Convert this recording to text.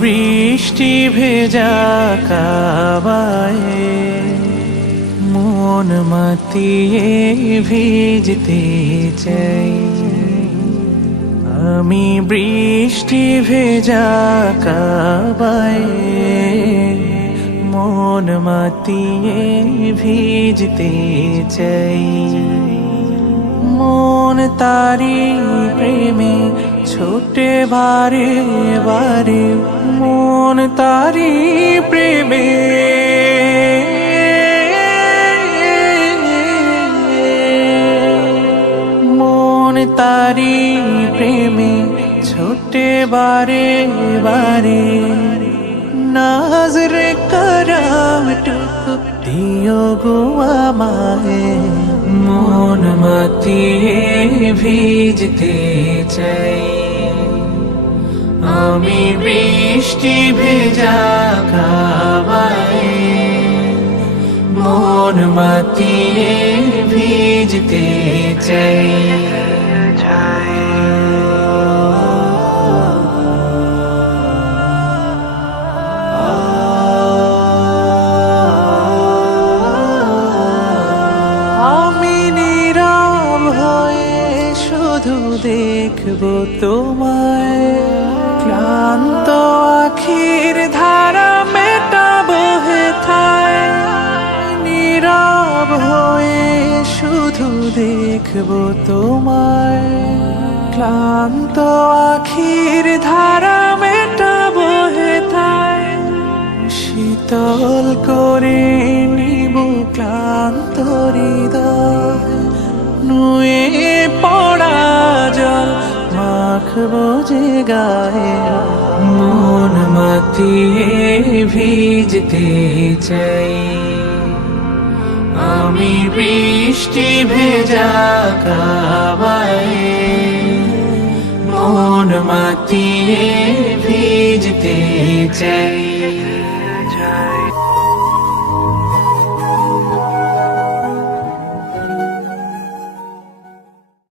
বৃষ্টি ভেজা কাবায়, মন মাতিয়ে ভিজতে চাই। আমি বৃষ্টি ভেজা কাবায়, মন মাতিয়ে ভিজতে চাই। মন তারি প্রেমে ছোটে বারে বারে মন তারি প্রেমে। মন তারি প্রেমে ছোটে বারে বারে নাজরে করাম টুকু দিও গো আমায়। মন মাতিয়ে ভিজতে চাই। আমি বৃষ্টি ভেজা খাবাই মন মাতিয়ে ভিজতে চাই। দেখব তোমায়। দেখব তোমায়। ক্লান্ত আখির ধারা মেটাবো হেথায় শীতল করে নিব ক্লান্ত হৃদয়। নুয়ে পড়া জল মাখবো যে গায়ে। মন মাতিয়ে ভিজতে চাই। আমি বৃষ্টি ভেজা কাবায় মন মাতিয়ে ভিজতে চাই।